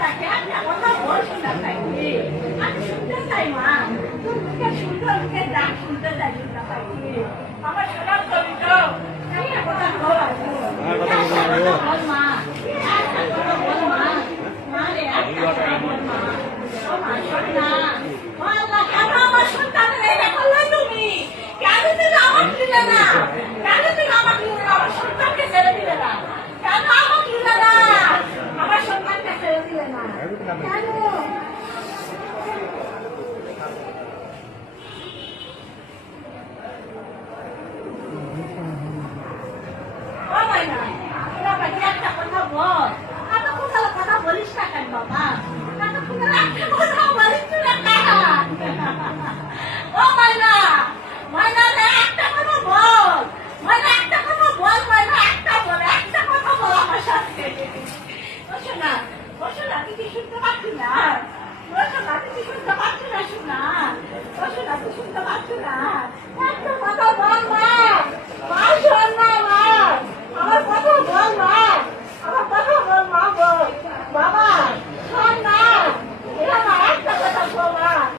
থাকে আমি কথা বলছি না আমার Oh my God. শুনতে পাচ্ছ না একটু কথা বল না